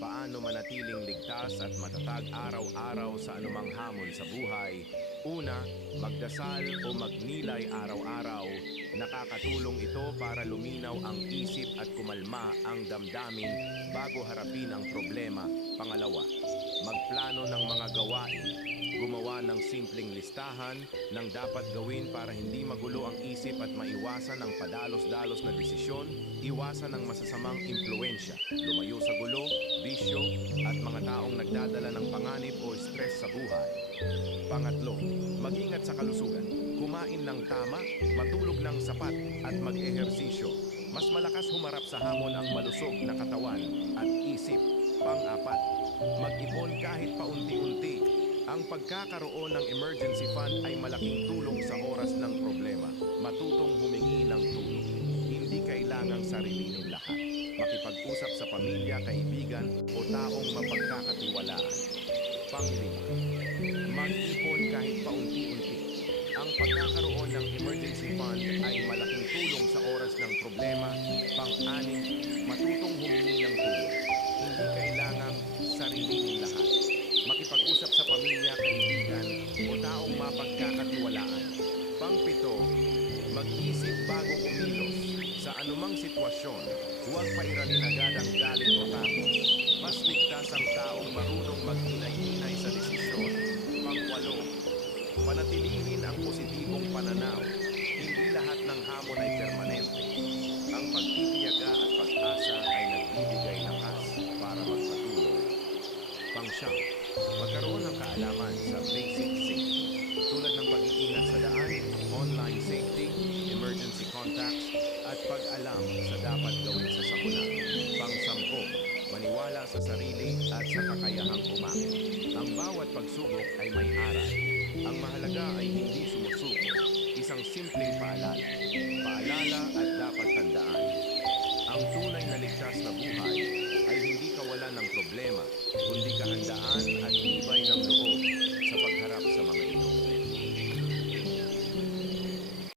Paano manatiling ligtas at matatag araw-araw sa anumang hamon sa buhay? Una, magdasal o magnilay araw-araw. Nakakatulong ito para luminaw ang isip at kumalma ang damdamin bago harapin ang problema. Pangalawa, magplano ng mga gawain. Gumawa ng simpleng listahan ng dapat gawin para hindi magulo ang isip at maiwasan ang padalos-dalos na desisyon, iwasan ang masasamang impluensya, lumayo sa gulo, bisyo, at mga taong nagdadala ng panganib o stress sa buhay. Pangatlo, mag-ingat sa kalusugan. Kumain ng tama, matulog ng sapat, at mag-ehersisyo. Mas malakas humarap sa hamon ang malusog na katawan at isip. Pang-apat, mag-ipon kahit paunti-unti. Ang pagkakaroon ng emergency fund ay malaking tulong sa oras ng problema. Matutong humingi ng tulong. Hindi kailangang sarilinin lahat. Makipag-usap sa pamilya, kaibigan o taong mapagkakatiwalaan. Panglima, mag-ipon kahit paunti-unti. Ang pagkakaroon ng emergency fund ay malaking tulong sa oras ng problema. Pang-anim, matutong humingi ng tulong. Hindi kailangang sarilinin lahat. Makipag-usap sa pamilya, kaibigan o taong mapagkakatiwalaan. Pangpito, mag-isip bago kumilos. Sa anumang sitwasyon, huwag pairalin agad ang galit o takot. Mas ligtas ang taong marunong maghinay-hinay sa desisyon. Pangwalo, panatilihin ang positibong pananaw. Hindi lahat ng hamon ay permanente. Ang pagtitiyaga at pag-asa ay nagbibigay lakas para magpatuloy. Pangsyam, magkaroon ng kaalaman sa basic safety tulad ng pag-iingat sa daan, online safety, emergency contacts, at pag-alam sa dapat gawin sa sakuna. Pang-sampo, maniwala sa sarili at sa kakayahang umakit. Ang bawat pagsubok ay may aral. Ang mahalaga ay hindi sumusuko. Isang simpleng paalala. Paalala at dapat tandaan. Ang tunay na ligtas na buhay ay hindi kawalan ng problema, kundi kahandaan